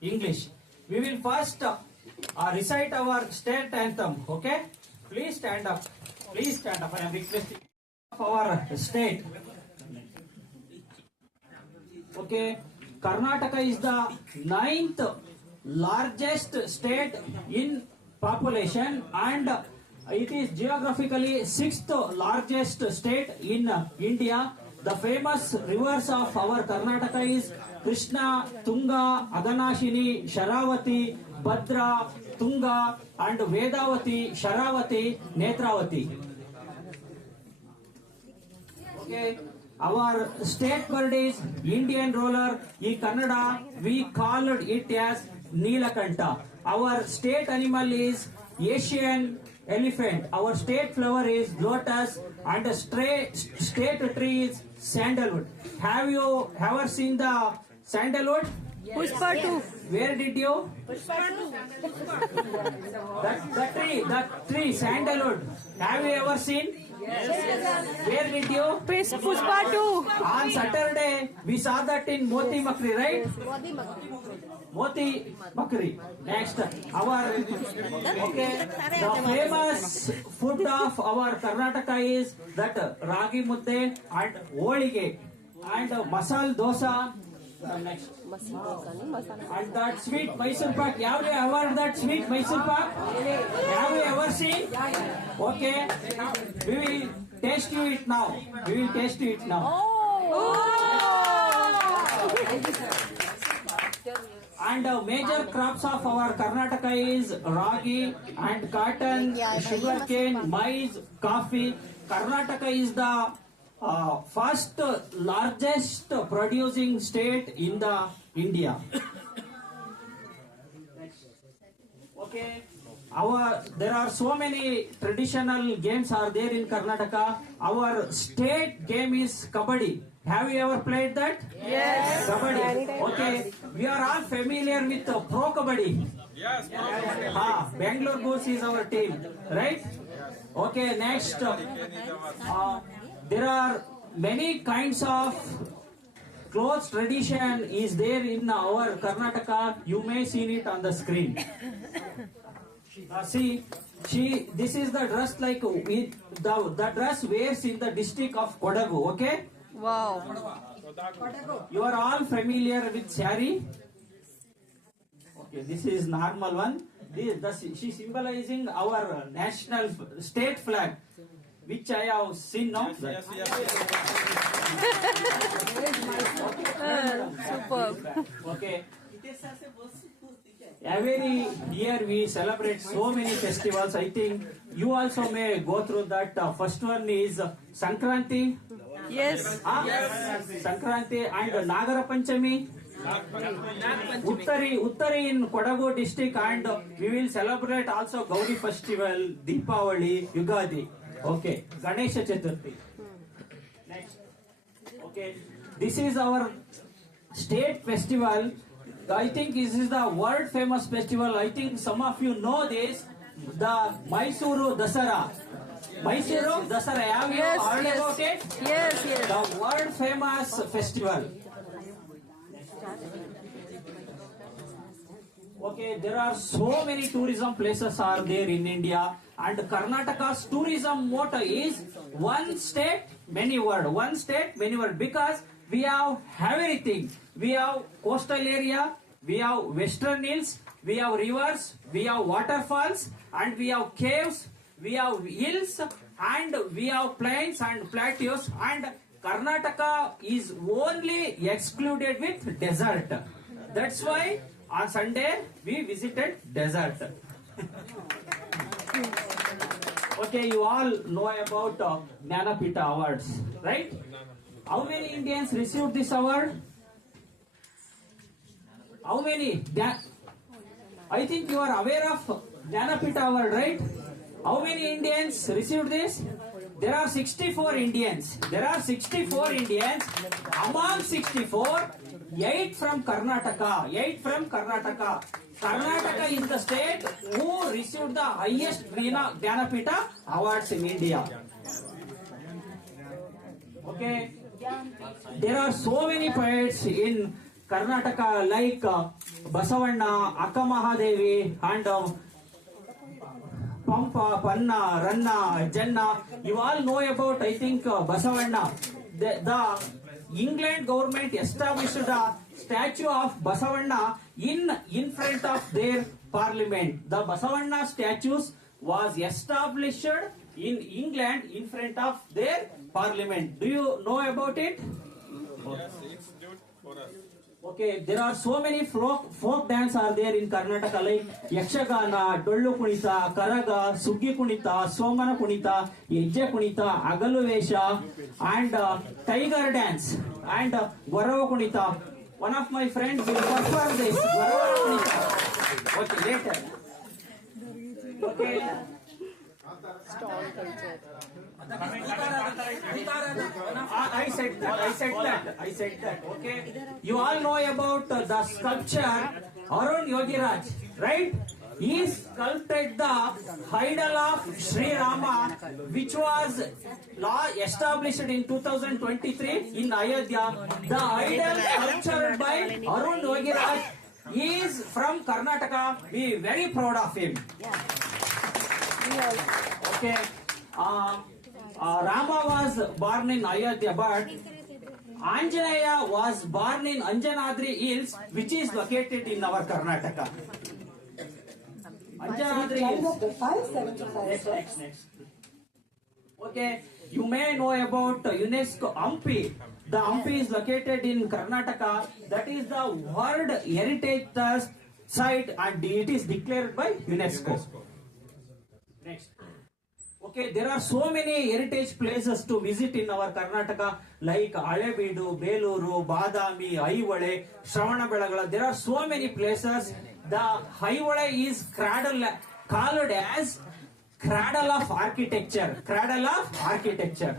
English. We will first recite our state anthem. Okay? Please stand up. Please stand up. I am requesting of our state. Okay? Karnataka is the 9th largest state in population and it is geographically 6th largest state in India. The famous rivers of our Karnataka is Krishna, Tunga, Aganashini, Sharavati, Bhadra, Tunga and Vedavati, Sharavati, Netravati. Okay. Our state bird is Indian roller. In Kannada, we called it as Neelakanta. Our state animal is Asian elephant. Our state flower is lotus and the state tree is sandalwood. Have you ever seen the sandalwood? Pushpa 2. Where did you? That tree, sandalwood. Have you ever seen? Yes. Where did you? Pushpa 2. On Saturday, we saw that in Moti Makri, right? Moti Makri. Next, the famous food of our Karnataka is that Ragi Mudde and Holige and Masal Dosa. Next. And that sweet Mysore pak. Have you ever heard that sweet Mysore pak? Have you ever seen? Okay. We will taste you it now. We will taste you it now. And major crops of our Karnataka is ragi and cotton, sugarcane, maize, coffee. Karnataka is the first largest producing state in the India. Okay. There are so many traditional games are there in Karnataka. Our state game is Kabaddi. Have you ever played that? Yes. Kabaddi. Okay. We are all familiar with Pro Kabaddi. Yes. Bangalore Bulls is our team, right? Okay. Next, there are many kinds of clothes tradition is there in our Karnataka. You may see it on the screen. This is the dress like the dress wears in the district of Kodagu. Okay. Wow. You are all familiar with sari. Okay, this is normal one. She symbolizing our national state flag, which I have seen now. Yes. Superb. Okay. Every year we celebrate so many festivals. I think you also may go through that. First one is Sankranti. Yes. Sankranti and Nagara Panchami. Uttari in Kodagu district, and we will celebrate also Gaudi festival, Deepavali, Yugadi. Okay, Ganesha Chaturthi. Next. Okay, this is our state festival. I think this is the world famous festival. I think some of you know this. The Mysuru Dasara. Mysuru Dasara. Have you heard about it? Yes. The world famous festival. Okay, there are so many tourism places are there in India, and Karnataka's tourism motto is one state, many world. One state, many world, because we have everything. We have coastal area, we have western hills, we have rivers, we have waterfalls, and we have caves, we have hills, and we have plains and plateaus, and Karnataka is only excluded with desert. That's why on Sunday we visited desert. Okay, you all know about Jnanapita awards, right? How many Indians received this award? How many? I think you are aware of Jnanapita award, right? How many Indians received this? There are 64 Indians. Among 64, 8 from Karnataka. Karnataka is the state who received the highest Jnanapita awards in India. Okay. There are so many poets in Karnataka, like Basavanna, Akka Mahadevi, and Pampa, Panna, Ranna, Janna. You all know about, I think, Basavanna. The England government established a statue of Basavanna in front of their parliament. The Basavanna statues was established in England in front of their parliament. Do you know about it? Yes, it's good for us. Okay, there are so many folk dance are there in Karnataka, like Yakshagana, Dollu Kunita, Karaga, Suggi Kunita, Somana Kunita, Yejje Kunita, Agalu Vesha, and Tiger dance, and Gwarava Kunita. One of my friends will perform this, Gwarava Kunita. Okay, later. Okay. I said that. Okay. You all know about the sculpture Arun Yogiraj, right? He sculpted the idol of Sri Rama, which was established in 2023 in Ayodhya. The idol sculptured by Arun Yogiraj is from Karnataka. We are very proud of him. Okay. Rama was born in Ayodhya, but Anjaneya was born in Anjanadri Hills, which is located in our Karnataka. Anjanadri Hills. Next. Okay, you may know about UNESCO Hampi. The Hampi is located in Karnataka. That is the World Heritage Site, and it is declared by UNESCO. Next. Okay, there are so many heritage places to visit in our Karnataka, like Halebeedu, Beluru, Badami, Aivale, Shravanabelagala. There are so many places. The Aivale is called as cradle of architecture. Cradle of architecture.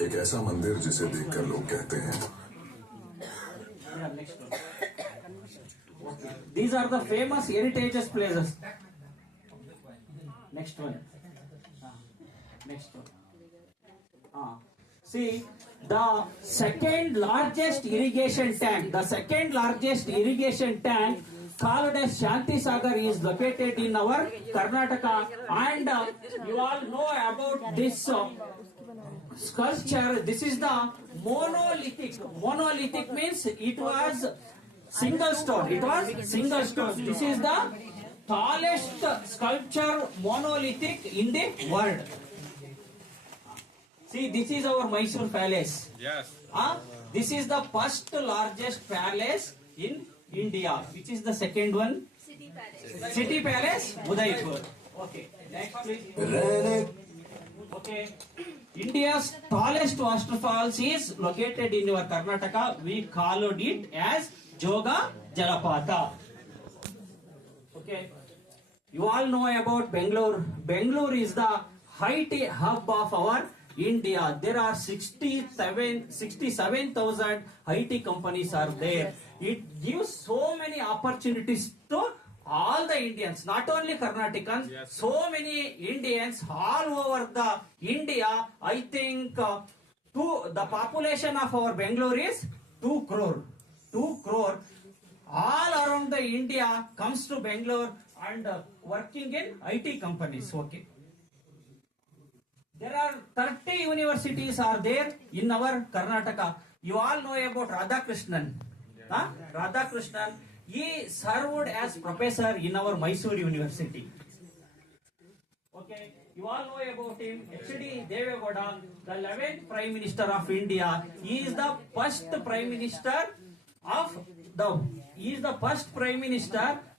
एक ऐसा मंदिर जिसे देखकर लोग कहते हैं Yeah, next one. Okay. These are the famous heritage places. Next one. Next one. See, the second largest irrigation tank, called as Shanti Sagar is located in our Karnataka, and you all know about this sculpture. This is the monolithic. Monolithic means it was single stone. This is the tallest sculpture monolithic in the world. See, this is our Mysore Palace. Yes. This is the first largest palace in India. Which is the second one? City Palace, Udaipur. Okay, next please. Okay, India's tallest waterfalls is located in our Karnataka. We called it as Joga Jalapata. Okay, you all know about Bangalore. Bangalore is the IT hub of our India. There are 67,000 IT companies are there. It gives so many opportunities to all the Indians, not only Karnatakans, Yes. so many Indians all over the India. I think the population of our Bangalore is 2 crore. 2 crore. All around the India comes to Bangalore and working in IT companies. Okay. There are 30 universities are there in our Karnataka. You all know about Radhakrishnan. Radhakrishnan, he served as professor in our Mysore University. Okay, you all know about him. H.D. Devegowda, the 11th Prime Minister of India. He is the first Prime Minister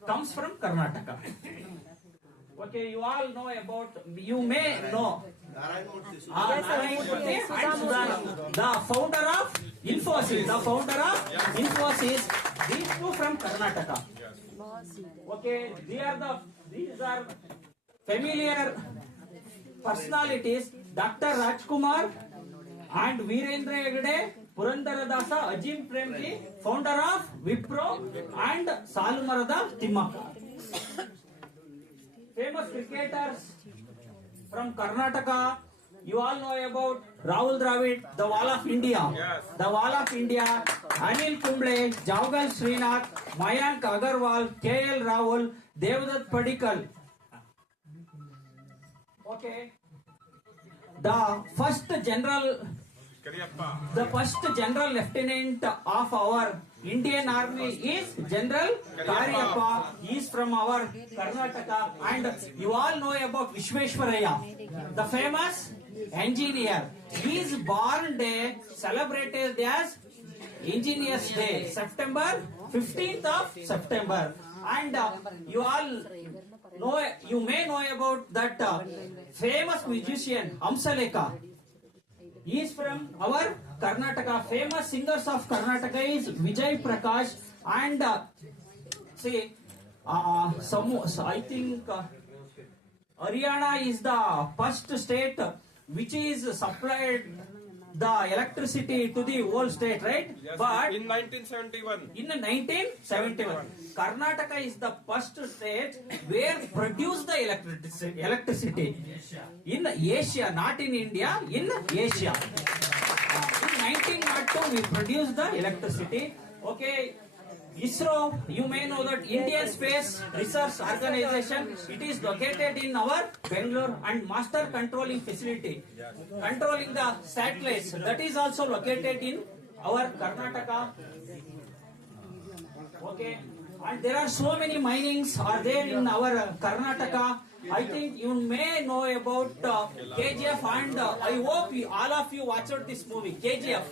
comes from Karnataka. Okay, you all know about, you may know Narayan Murthy and Sudanand, the founder of Infosys. These two from Karnataka. Okay, these are familiar personalities. Dr. Rajkumar and Virendra Hegde, Purandara Dasa, Ajim Premji, founder of Wipro, and Salumarada Timmaka. Famous cricketers from Karnataka, You all know about Rahul Dravid, the wall of India. Yes. The wall of India. Anil Kumble, Jawgal Srinath, Mayank Agarwal, KL Rahul, Devdutt Padikkal. Okay. The first general lieutenant of our Indian Army is General Karyappa. He is from our Karnataka, and you all know about Vishweshwaraya, the famous engineer. His born day celebrated as Engineers Day, September 15th of September. And you may know about that famous musician Hamsalekha. He is from our Karnataka. Famous singers of Karnataka is Vijay Prakash and I think Haryana is the first state which is supplied the electricity to the whole state, right? Yes, But in 1971. in 1971, Karnataka is the first state where produced the electricity in Asia, not in India, in Asia. In 1902, we produced the electricity. Okay. ISRO, you may know that Indian Space Research Organization, it is located in our Bangalore, and master controlling facility, controlling the satellites, that is also located in our Karnataka. Okay, and there are so many minings are there in our Karnataka. I think you may know about KGF, and I hope all of you watched this movie, KGF.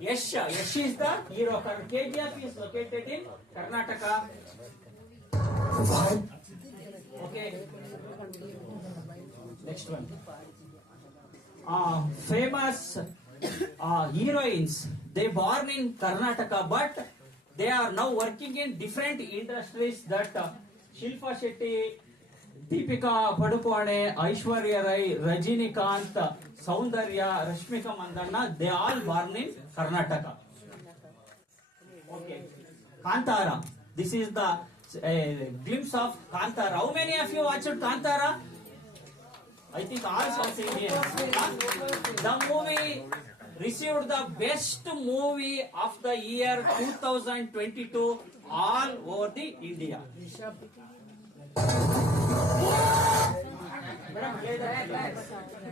Yes. Yash is the hero. KGF is located in Karnataka. Okay. Next one. Famous heroines. They born in Karnataka, but they are now working in different industries. That Shilpa Shetty, Deepika Padukone, Aishwarya Rai, Rajinikanth, Saundarya, Rashmika Mandanna, they all born in Karnataka. Okay. Kantara. This is the glimpse of Kantara. How many of you watched Kantara? I think all South Indians. The movie received the best movie of the year 2022 all over the India.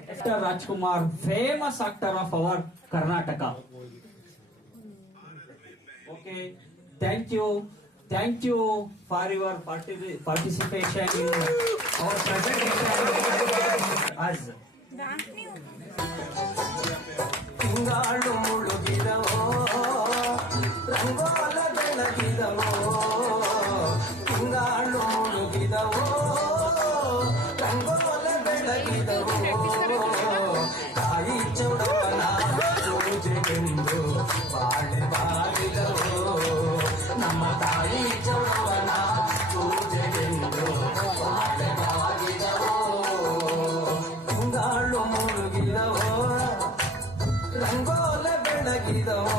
Actor Rajkumar, famous actor of our Karnataka. Okay, thank you for your participation in our presentation. As ತಿಂಗಾಳು ಮುಳುಗಿದವೋ ರಂಗೋಲ ಬೆಳಗಿದವೋ ತಿಂಗಾಳು ಮುಳುಗಿದವೋ ರಂಗೋಲ ಬೆಳಗಿದವೋ ತಾಯಿ ಚೌಡವನ ಪೂಜೆಗೆಂದು ಬಾಳೆ ಬಾಗಿದವೋ ನಮ್ಮ ತಾಯಿ ಚೌಡವನ ಪೂಜೆಗೆಂದು ಬಾಳೆ ಬಾಗಿದವೋ ತಿಂಗಾಳು ಮುಳುಗಿದವೋ ರಂಗೋಲ ಬೆಳಗಿದವೋ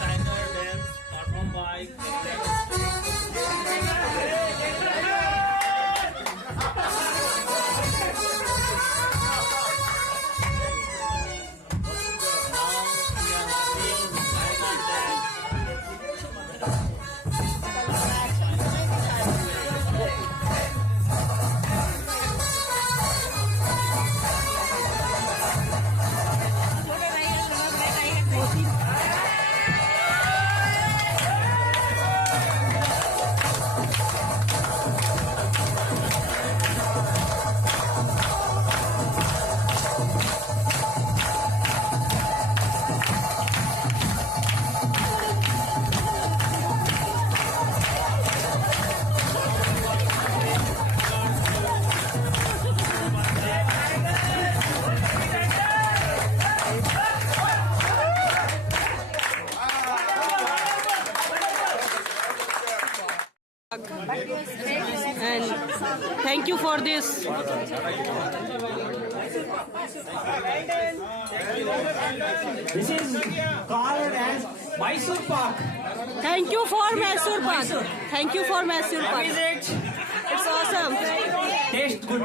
Tiger dance performed by And thank you for this. This is called as Mysore Pak. Thank you for Mysore Pak. Thank you for Mysore How is Pak. it? It's awesome. Taste good.